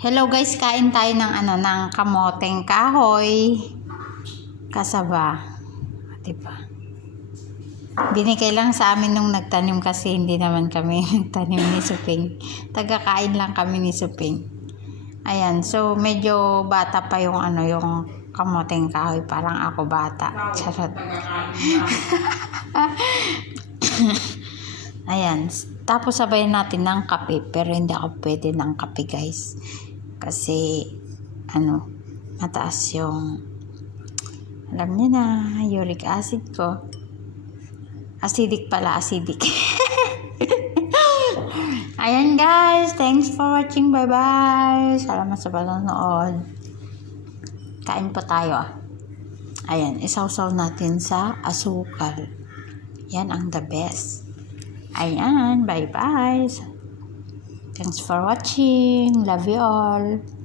Hello guys, kain tayo ng ng kamoteng kahoy. Kasaba. Diba? Binigay lang sa amin nung nagtanim kasi hindi naman kami nagtanim ni Suping. Taga-kain lang kami ni Suping. Ayan, so medyo bata pa yung yung kamoteng kahoy, parang ako bata. Charot. Ayan, tapos sabayan natin ng kape, pero hindi ako pwede ng kape guys. Kasi mataas yung alam niyo na, uric acid ko. Acidic pala, acidic. Ayan guys, thanks for watching. Bye-bye. Salamat sa panonood. Kain po tayo. Ayan, isawsaw natin sa asukal. Yan ang the best. Ayan, bye-bye. Thanks for watching. Love you all.